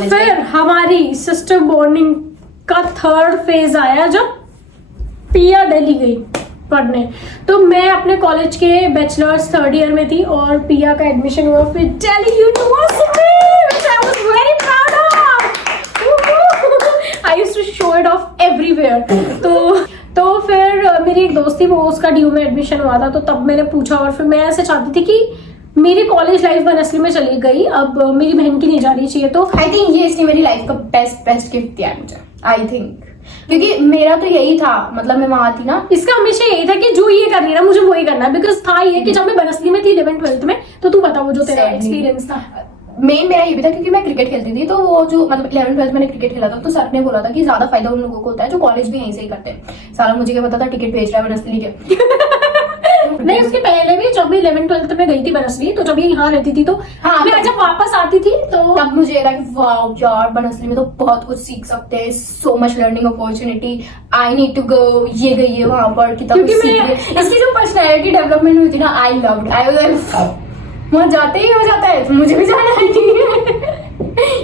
फिर हमारी sister bonding का थर्ड फेज आया जब पिया दिल्ली गई पढ़ने। तो मैं अपने कॉलेज के बैचलर्स थर्ड ईयर में थी और पिया का एडमिशन हुआ फिर Delhi university, which I was very proud of. I used to show it off everywhere. तो फिर मेरी एक दोस्त थी, वो उसका ड्यू में एडमिशन हुआ था, तो तब मैंने पूछा और फिर मैं ऐसे चाहती थी कि मेरी कॉलेज लाइफ बनस्ली में चली गई, अब मेरी बहन की नहीं जानी चाहिए। तो आई थिंक ये इसने मेरी लाइफ का बेस्ट गिफ्ट दिया है मुझे, आई थिंक, क्योंकि मेरा तो यही था, मतलब मैं वहां थी ना, इसका हमेशा यही था कि जो ये कर रही है ना मुझे वही करना है। बिकॉज था ये कि जब मैं बनस्ली में थी 11th-12th में, तो तू बता वो जो तेरा एक्सपीरियंस था। मेन मेरा ये भी था क्योंकि मैं क्रिकेट खेलती थी, तो वो जो मतलब 11th-12th मैंने क्रिकेट खेला था, तो सर ने बोला था कि ज्यादा फायदा उन लोगों को होता है जो कॉलेज भी यहीं से ही करते हैं। सारा मुझे क्या पता था टिकट भेज रहा है बनस्ली के। नहीं, उसके पहले भी जब मैं 11th-12th में गई थी बनस्ली, तो जब ये यहाँ रहती थी तो हाँ, मैं जब वापस आती थी तो तब मुझे लगा कि वाओ यार बनस्ली में तो बहुत कुछ सीख सकते हैं, so much learning opportunity, I need to go, ये गई है वहां पर क्योंकि मैं इसकी जो पर्सनैलिटी डेवलपमेंट हुई थी ना, आई लव्ड, आई वाज वहां जाते ही हो जाता है, तो मुझे भी जाना है।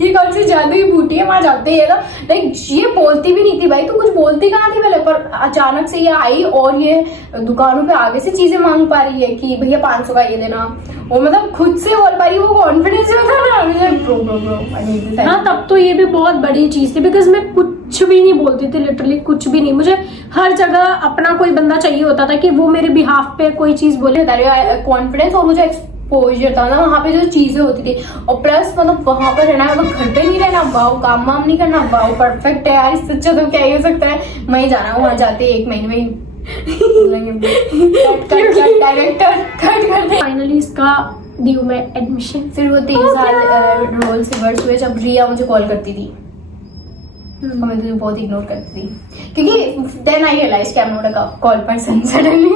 ये कौन सी जादुई बूटी है, वहां जाते ही है ना, लाइक ये बोलती भी नहीं थी भाई, तू कुछ बोलती कहाँ थी पहले, पर अचानक से ये आई और ये दुकानों पे आगे से चीजें मांग पा रही है कि भैया 500 का ये देना, वो मतलब खुद से बोल पा रही है, वो कॉन्फिडेंस जो था ना, मुझे हाँ तब तो ये भी बहुत बड़ी चीज थी। बिकॉज मैं कुछ भी नहीं बोलती थी, लिटरली कुछ भी नहीं। मुझे हर जगह अपना कोई बंदा चाहिए होता था कि वो मेरे बिहाफ पे कोई चीज बोले। कॉन्फिडेंस और मुझे एक्सपोजर था ना वहाँ पे, जो चीजें होती थी, और प्लस मतलब वहां पर रहना, मतलब घर पे नहीं रहना, वाओ, काम वाम नहीं करना, वाओ परफेक्ट है यार, इससे अच्छा तो क्या ही हो सकता है। मैं ही जाना वहां जाते 1 महीने में फाइनली इसका ड्यू में एडमिशन। फिर वो 3 साल रोल रिवर्स हुए जब रिया मुझे कॉल करती थी और मैं तुझे बहुत इग्नोर करती थी, क्योंकि देन आई रियलाइज कि I am not a call person suddenly.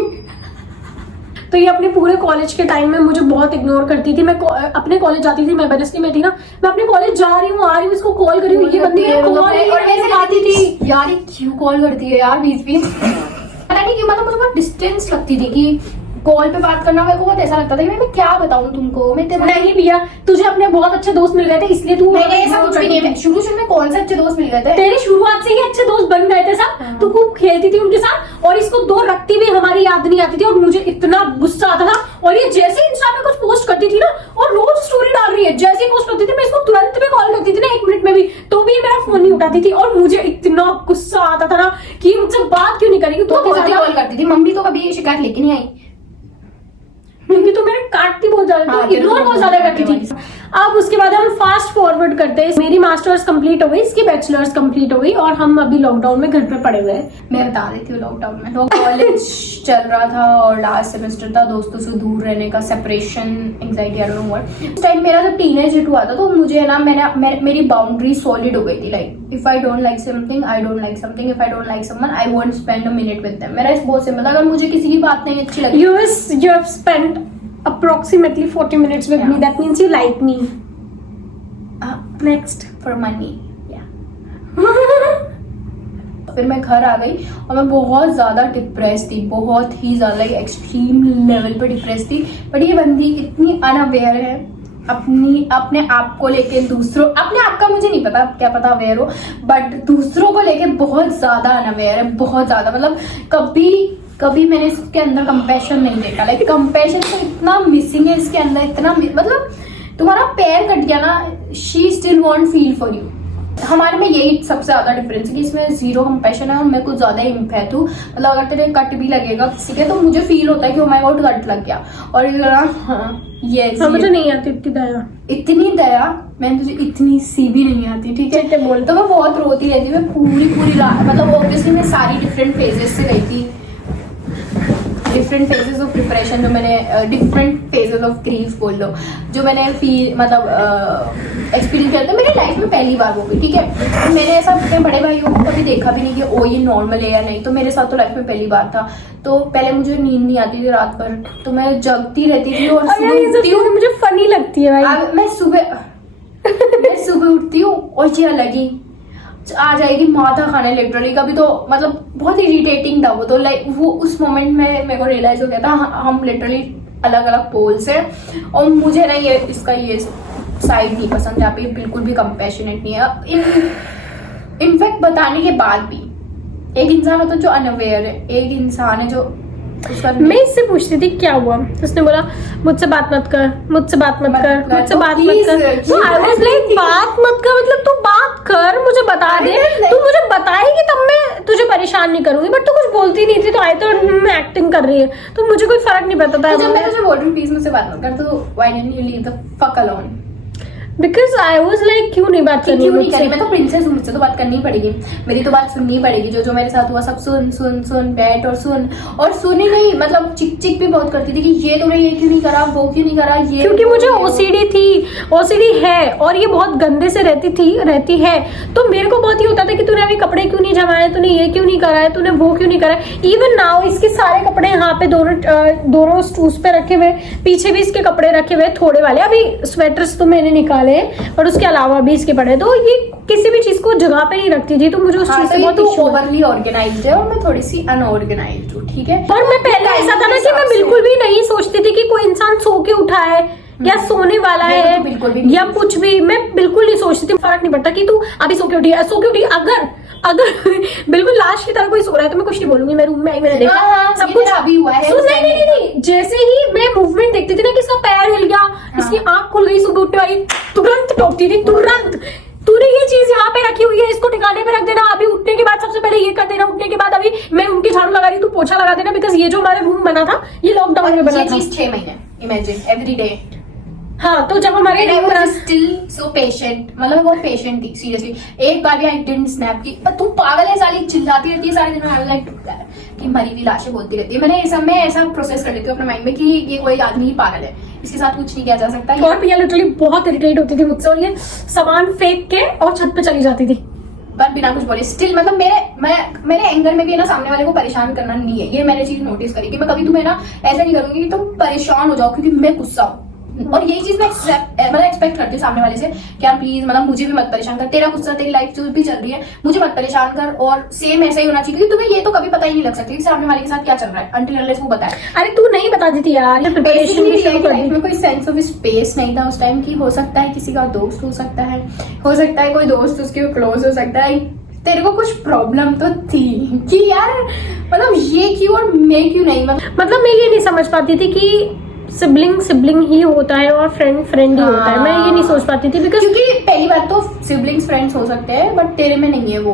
तो ये अपने पूरे कॉलेज के टाइम में मुझे बहुत इग्नोर करती थी। मैं अपने कॉलेज जाती थी, मैं बनस्ली में थी ना, मैं अपने कॉलेज जा रही हूँ, आ रही हूँ, इसको कॉल कर रही हूँ, ये बंदी है कॉल, और मैं आती थी यार ये क्यों कॉल करती है यार बीच पता नहीं कि मतलब मुझे बहुत डिस्टेंस लगती थी कि कॉल पे बात करना, मेरे को बहुत ऐसा लगता था कि मैं क्या बताऊं तुमको, मैं नहीं भैया, तुझे अपने बहुत अच्छे दोस्त मिल गए थे इसलिए तू ऐसा कुछ भी नहीं है। शुरू में कौन से अच्छे दोस्त मिल गए थे, तेरे शुरुआत से ही अच्छे दोस्त बन गए थे सब। तू खूब खेलती थी उनके साथ और इसको 2 रखती भी हमारी याद नहीं आती थी, और मुझे इतना गुस्सा आता था। और ये जैसे इंस्टा पे कुछ पोस्ट करती थी ना, और रोज स्टोरी डाल रही है, जैसे ही पोस्ट करती थी मैं इसको तुरंत में कॉल करती थी ना 1 मिनट में भी, तो भी मेरा फोन नहीं उठाती थी। और मुझे इतना गुस्सा आता था ना कि मुझसे बात क्यों नहीं करेगी, तो कॉल करती थी। मम्मी तो कभी शिकायत लेके नहीं आई, क्योंकि तो मेरे काटती बहुत ज्यादा, इग्नोर बहुत ज्यादा करती थी। अब उसके बाद हम फास्ट फॉरवर्ड करते हैं, मेरी मास्टर्स कंप्लीट हो गई, इसकी बैचलर्स कंप्लीट हो गई, और हम अभी लॉकडाउन में घर पे पड़े हुए हैं। मैं बता देती हूँ, लॉकडाउन में तो कॉलेज चल रहा था और लास्ट सेमेस्टर था, दोस्तों से दूर रहने का, separation anxiety, I don't know what. उस टाइम मेरा जब टीनेज हिट हुआ था, तो मुझे ना मेरी बाउंड्री सॉलिड हो गई थी, like if I don't like something I don't like something, if I don't like someone I won't spend a minute with them. मेरा बहुत सिंपल था, अगर मुझे किसी की बात नहीं अच्छी लगी, you have spent approximately 40 minutes with me, that means you like me. Next. for money, फिर मैं घर आ गई और मैं बहुत ज्यादा डिप्रेस थी, बहुत ही ज्यादा एक्सट्रीम लेवल पे डिप्रेस थी। बट ये बंदी इतनी अनअवेयर है अपने आप को लेके, दूसरों, अपने आप का मुझे नहीं पता, क्या पता अवेयर हो, बट दूसरों को लेके बहुत ज्यादा अनअवेयर है, बहुत ज्यादा। मतलब कभी मैंने इसके अंदर कंपैशन नहीं देखा, लाइक कंपैशन तो इतना मिसिंग है इसके अंदर, इतना मतलब तुम्हारा पैर कट गया ना, she still want feel for you. हमारे में यही सबसे ज्यादा डिफरेंस है कि इसमें 0 कंपैशन है और मैं कुछ ज्यादा इम्पैथ हूँ। मतलब अगर तेरे कट भी लगेगा किसी के, तो मुझे फील होता है कि ओ माय गॉड कट लग गया, और ये मुझे नहीं आती इतनी दया, मैं तुझे इतनी सी भी नहीं आती, ठीक है बोल। तो मैं बहुत रोती रहती हूँ, मैं पूरी रात, मतलब ऑब्वियसली मैं सारी डिफरेंट फेजेस से गई थी, डिफरेंट फेजेस ऑफ डिप्रेशन, जो मैंने डिफरेंट फेजेस ऑफ ग्रीफ बोल लो, जो मैंने फील मतलब एक्सपीरियंस किया था मेरी लाइफ में पहली बार हो गई, ठीक है। तो मैंने ऐसा अपने बड़े भाइयों को कभी देखा भी नहीं कि ओ ये नॉर्मल है या नहीं, तो मेरे साथ तो लाइफ में पहली बार था। तो पहले मुझे नींद नहीं आती थी रात भर, तो मैं जगती रहती थी और मुझे फनी लगती है भाई। मैं सुबह उठती हूँ और ये अलग ही आ जाएगी माथा खाने लिटरली। कभी तो मतलब बहुत इरिटेटिंग था वो, तो लाइक वो उस मोमेंट में मेरे को रियलाइज हो गया था हम लिटरली अलग अलग पोल्स हैं। और मुझे ना ये इसका ये साइड नहीं पसंद, जहाँ पे बिल्कुल भी कंपैशनेट नहीं है। इनफैक्ट बताने के बाद भी एक इंसान होता है जो अनअवेयर है, एक इंसान है जो मैं इससे पूछती थी क्या हुआ, उसने बोला मुझसे बात मत कर, मुझसे बात मत कर, मुझसे बात मत कर। तो आई वाज लाइक बात मत कर मतलब तू बात कर, मुझे बता दे, तू मुझे बताएगी तब मैं तुझे परेशान नहीं करूंगी, बट तू कुछ बोलती नहीं थी तो आई तो मैं एक्टिंग कर रही है तो मुझे कोई फर्क नहीं पड़ता था। जब मैं तुझे बोल रही हूँ प्लीज मुझसे बात मत कर, तो why don't you leave the fuck alone? Because I was like क्यों नहीं बात करनी, क्यों नहीं करनी? मैं तो प्रिंसेस हूँ, मुझसे तो बात करनी ही पड़ेगी, मेरी तो बात सुननी ही पड़ेगी। जो जो मेरे साथ हुआ सब सुन सुन सुन बैठ और सुन ही नहीं, मतलब चिक चिक भी बहुत करती थी कि ये तूने ये क्यों नहीं करा, वो क्यों नहीं करा, ये क्योंकि मुझे ओसीडी थी, ओसीडी है और ये बहुत गंदे से रहती है तो मेरे को बहुत ही होता था कि तूने अभी कपड़े क्यों नहीं जमाए, तूने ये क्यों नहीं करा है, तूने वो क्यों नहीं करा है। इवन नाउ इसके सारे कपड़े यहाँ पे दोनों स्टूज पे रखे हुए, पीछे भी इसके कपड़े रखे हुए थोड़े वाले, अभी स्वेटर्स तो मैंने निकाले और उसके अलावा भी इसके पड़े, तो ये किसी भी चीज को जगह पे नहीं रखती थी तो मुझे उस चीज से बहुत ओवरली ऑर्गेनाइज्ड है और मैं थोड़ी सी अनऑर्गेनाइज्ड हूँ, ठीक है। और मैं पहले ऐसा था ना कि मैं बिल्कुल भी नहीं सोचती थी कि कोई इंसान सो के उठा है या सोने वाला है या कुछ भी, मैं बिल्कुल नहीं सोचती थी। फर्क नहीं पड़ता कि तू अभी सो के उठी, अगर बिल्कुल लास्ट की तरह कोई सो रहा है तो मैं कुछ नहीं बोलूंगी, मैं रूम में आई, मैंने देखा सब कुछ अभी हुआ है। नहीं, जैसे ही मैं मूवमेंट देखती थी ना कि इसका पैर हिल गया, इसकी आंख खुल गई, सुबह उठने आई, तुरंत टोकती थी, तुरंत तूने ये चीज यहाँ पे रखी हुई है, इसको ठिकाने पे रख देना, अभी उठने के बाद सबसे पहले ये कर देना, उठने के बाद अभी मैं उनकी झाड़ू लगा रही हूँ, तू पोछा लगा देना, बिकॉज ये जो हमारे रूम बना था ये लॉकडाउन में बना था 6 महीने, इमेजिन एवरी डे। हाँ, तो जब हमारे स्टिल सो पेशेंट, मतलब बहुत पेशेंट थी सीरियसली। एक बार भी आई डिडंट स्नैप की तू पागल है साली, चिल्लाती रहती है सारे दिन, आई लाइक कि मरी हुई लाशें बोलती रहती है। मैंने ये सब में ऐसा प्रोसेस कर लेती हूँ अपने माइंड में कि ये कोई आदमी ही पागल है, इसके साथ कुछ नहीं किया जा सकता। और पिया लिटरली बहुत इरिटेट होती थी मुझसे और ये सामान फेंक के और छत पे चली जाती थी पर बिना कुछ बोले। स्टिल मतलब मेरे एंगर में भी ना सामने वाले को परेशान करना नहीं है, ये मैंने चीज नोटिस करी कि मैं कभी तुम्हें ना ऐसा नहीं करूंगी कि तुम परेशान हो जाओ क्योंकि मैं गुस्सा हूँ। और यही चीज मैं मतलब एक्सपेक्ट करती हूँ सामने वाले से कि यार प्लीज मतलब मुझे भी मत परेशान कर, तेरा गुस्सा तेरी लाइफ जो भी चल रही है मुझे मत परेशान कर, और सेम ऐसा ही होना चाहिए क्योंकि तुम्हें ये तो कभी पता ही नहीं लग सकता कि सामने वाले के साथ क्या चल रहा है until unless वो बताए। अरे तू नहीं बता देती यार, लाइफ में कोई सेंस ऑफ स्पेस नहीं था उस टाइम की। हो सकता है किसी का दोस्त हो सकता है कोई दोस्त उसके क्लोज हो सकता है, तेरे को कुछ प्रॉब्लम तो थी कि यार मतलब ये क्यों और मैं क्यों नहीं, मतलब मैं ये नहीं समझ पाती थी कि सिबलिंग ही होता है और फ्रेंड ही होता है, मैं ये नहीं सोच पाती थी बिकॉज क्योंकि पहली बात तो सिबलिंग्स फ्रेंड्स हो सकते हैं बट तेरे में नहीं है वो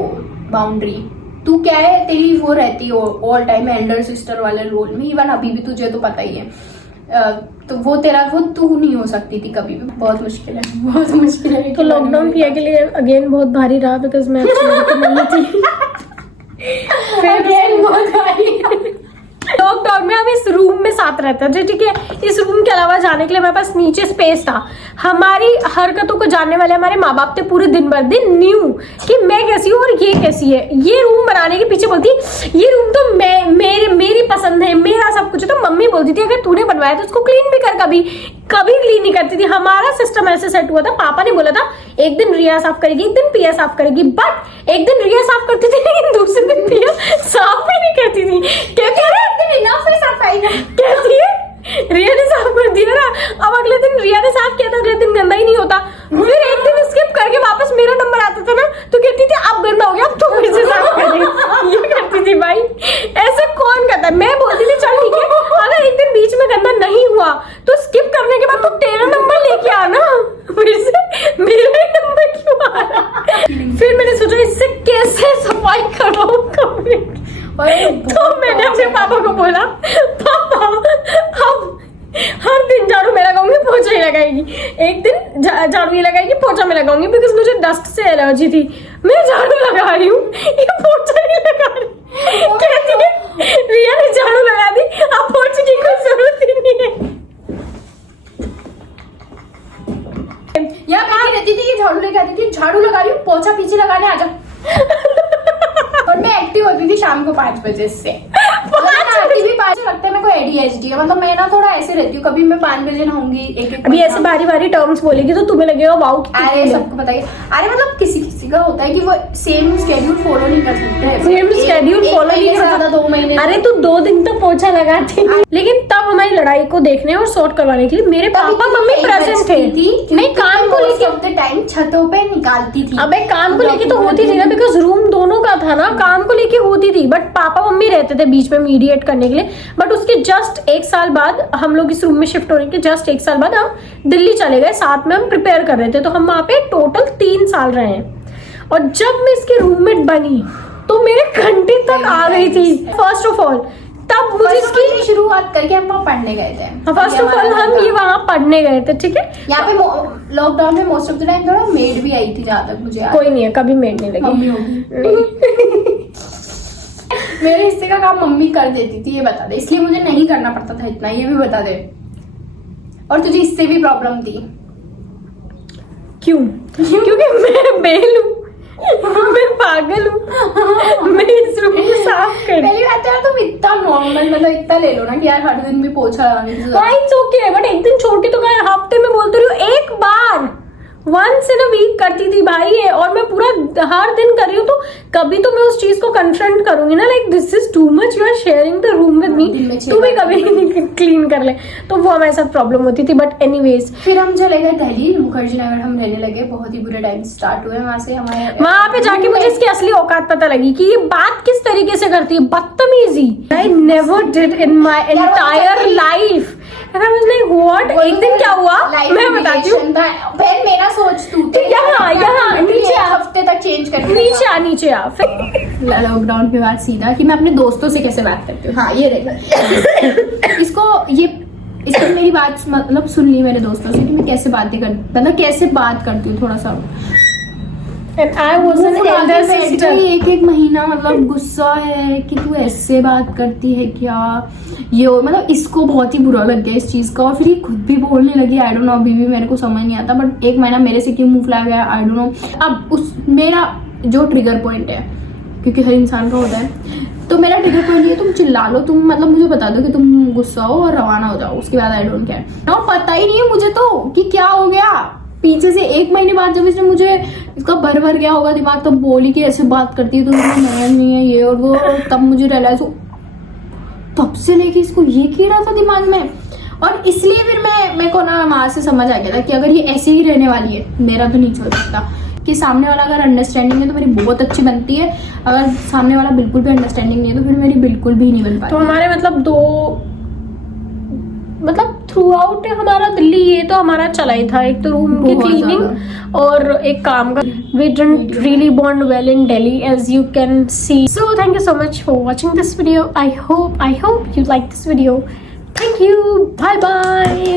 बाउंड्री। तू क्या है, तेरी वो रहती है ऑल टाइम एल्डर सिस्टर वाले रोल में, इवन अभी भी तुझे तो पता ही है, तो वो तेरा वो तू नहीं हो सकती थी कभी भी। बहुत मुश्किल है तो लॉकडाउन पिया के लिए अगेन बहुत भारी रहा बिकॉज मैं नहीं थी फिर बहुत भारी। लॉकडाउन में हम इस रूम में साथ रहते थे, ठीक है। इस रूम के अलावा जाने के लिए मेरे पास नीचे स्पेस था। हमारी हरकतों को जानने वाले हमारे माँ बाप थे पूरे दिन भर, दिन न्यू कि मैं कैसी हूँ और ये कैसी है। ये रूम बनाने के पीछे बोलती ये रूम तो मेरी पसंद है, मेरा सब कुछ है। तो मम्मी बोलती थी अगर तूने बनवाया तो उसको क्लीन भी कर, कभी क्लीन नहीं करती थी। हमारा सिस्टम ऐसे सेट हुआ था, पापा ने बोला था एक दिन रिया साफ करेगी, एक दिन पिया साफ करेगी, बट एक दिन रिया साफ करती थी लेकिन दूसरे दिन पिया साफ भी नहीं करती थी। कहती है रिया ने साफ कर दिया ना, अब अगले दिन रिया ने साफ किया था, अगले दिन गंदा ही नहीं होता। फिर एक दिन स्किप करके वापस मेरा नंबर आता था ना तो कहती थी अब गंदा हो गया, अब तो फिर से साफ कर दे। ये करती थी भाई, ऐसे कौन करता है। मैं बोलती थी चल ठीक है, अगर एक दिन बीच में गंदा नहीं हुआ तो स्किप करने के बाद तो तेरा नंबर लेके आना, फिर से मेरा नंबर क्यों आ रहा। फिर मैंने सोचा इससे कैसे सफाई करवाऊं कभी, तो मैंने अपने पापा को बोला पापा अब हर दिन झाड़ू मैं लगाऊंगी, पोछा ही लगाएगी। एक दिन झाड़ू ही लगाएगी, पोछा मैं लगाऊंगी बिकॉज मुझे डस्ट से एलर्जी थी। मैं झाड़ू लगा रही हूँ, ये पोछा नहीं लगा रही। कहती है रिया ने झाड़ू लगा दी, अब पोछे की कोई जरूरत ही नहीं है। यहाँ कहाँ रहती थी, ये झाड़ू लेके आती थी, झाड़ू लगा रही हूँ पोछा पीछे लगाने आजा। और मैं एक्टिव होती थी शाम को 5 बजे से। कोई भी 5 लगता है मेरे को ADHD है, मतलब मैं ना थोड़ा ऐसे रहती हूँ, कभी मैं 5 बजे नहाऊंगी, एक अभी ऐसे बारी बारी टर्म्स बोलेगी तो तुम्हें लगेगा वाओ। अरे सबको पता है, अरे मतलब किसी किसी का होता है कि वो सेम स्केड्यूल फॉलो नहीं कर सकते, सेम स्केड्यूल फॉलो नहीं कर सकता 2 महीने। अरे तू 2 दिन तो पोछा लगाती थी, लेकिन तब हमारी लड़ाई को देखने और सॉर्ट करवाने के लिए मेरे पापा मम्मी प्रेजेंट थे। नहीं काम को लेके टाइम छतों पे निकालती थी। अबे काम को लेके तो होती थी ना, बिकॉज रूम दोनों का था ना, काम को लेके होती थी, बट पापा मम्मी रहते थे बीच में मीडिएट करने के लिए। बट उसके जस्ट 1 साल बाद, हम लोग इस रूम में शिफ्ट होने के जस्ट 1 साल बाद हम दिल्ली चले गए, साथ में हम प्रिपेयर कर रहे थे, तो हम वहां पे टोटल 3 साल रहे हैं। और जब मैं इसकी रूममेट बनी तो मेरे घंटे तक आ गई थी। फर्स्ट ऑफ ऑल तब मुझे इसकी शुरुआत करके हम वहाँ पढ़ने गए थे। फर्स्ट ऑफ ऑल हम ये वहां पढ़ने गए थे, ठीक है। यहाँ पे लॉकडाउन में मोस्ट ऑफ द टाइम थोड़ा मेड भी आई थी, जहाँ तक मुझे याद। कोई नहीं है, कभी मेड नहीं लगी। मम्मी होगी। मेरे हिस्से का काम मम्मी कर देती थी, ये बता दे, इसलिए मुझे नहीं करना पड़ता था इतना, ये भी बता दे। और तुझे इससे भी प्रॉब्लम थी? क्यों? क्योंकि मैं बेल हूँ, मैं पागल हूँ, मैं इस रूम को साफ कर। पहली बात तो यार तुम इतना नॉर्मल, मतलब इतना ले लो ना कि यार हर दिन भी पोछा लगाने की जरूरत। हाँ इट्स ओके, बट एक दिन छोड़ के तो मैं हफ्ते में बोलती रही हूँ, एक बार वंस इन अ वीक करती थी भाई ये, और मैं पूरा हर दिन कर रही हूँ, तो कभी तो मैं उस चीज को कन्फ्रंट करूंगी ना, like this is too much, you are sharing the room with me, तू भी कभी क्लीन कर ले, तो वो हमारे साथ प्रॉब्लम होती थी। बट एनीवेज फिर हम चले गए दिल्ली, मुखर्जी नगर हम रहने लगे, बहुत ही बुरे टाइम स्टार्ट हुए वहां से हमारे। वहां पे जाके मुझे इसकी असली औकात पता लगी कि ये बात किस तरीके से करती है, बदतमीजी। I never did in my entire life. What, एक दिन क्या हुआ मैं बताती हूँ। फिर मेरा सोच तू यहाँ नीचे आ, हफ्ते तक चेंज कर, नीचे आ। फिर लॉकडाउन के बाद सीधा कि मैं अपने दोस्तों से कैसे बात करती हूँ। हाँ ये देख इसको मेरी बात मतलब सुन ली मेरे दोस्तों से कि मैं कैसे बातें कर, मतलब कैसे बात करती हूँ थोड़ा सा। And I was an elder sister. एक महीना मतलब गुस्सा है कि तू ऐसे बात करती है क्या, ये मतलब इसको बहुत ही बुरा लग गया इस चीज का, और फिर ये खुद भी बोलने लगी। आई डोंट नो, अभी भी मेरे को समझ नहीं आता, बट 1 महीना मेरे से क्यों मुंह फुला गया आई डोंट नो। अब उस मेरा जो ट्रिगर पॉइंट है, क्योंकि हर इंसान का होता है, तो मेरा ट्रिगर पॉइंट ये, तुम चिल्ला लो, तुम मतलब मुझे बता दो कि तुम गुस्सा हो और रवाना हो जाओ, उसके बाद आई डोंट केयर। और पता ही नहीं है मुझे तो कि क्या हो गया। पीछे से 1 महीने बाद जब इसने मुझे, इसका भर गया होगा दिमाग, तब बोली कि ऐसे बात करती है तो मुझे समझ नहीं है ये और वो, तब मुझे रियलाइज हो, तब से लेके इसको ये कीड़ा था दिमाग में। और इसलिए फिर मेरे को ना वहां से समझ आ गया था कि अगर ये ऐसे ही रहने वाली है, मेरा तो नहीं छोड़ सकता। कि सामने वाला अगर अंडरस्टैंडिंग है तो मेरी बहुत अच्छी बनती है, अगर सामने वाला बिल्कुल भी अंडरस्टैंडिंग नहीं है तो फिर मेरी बिल्कुल भी नहीं बन पाती। तो हमारे मतलब थ्रू आउट हमारा दिल्ली ये तो हमारा चला ही था, एक तो रूम की क्लीनिंग और एक काम का। We didn't really bond well in Delhi as you can see. So thank you so much for watching this video. I hope you like this video. Thank you, bye bye.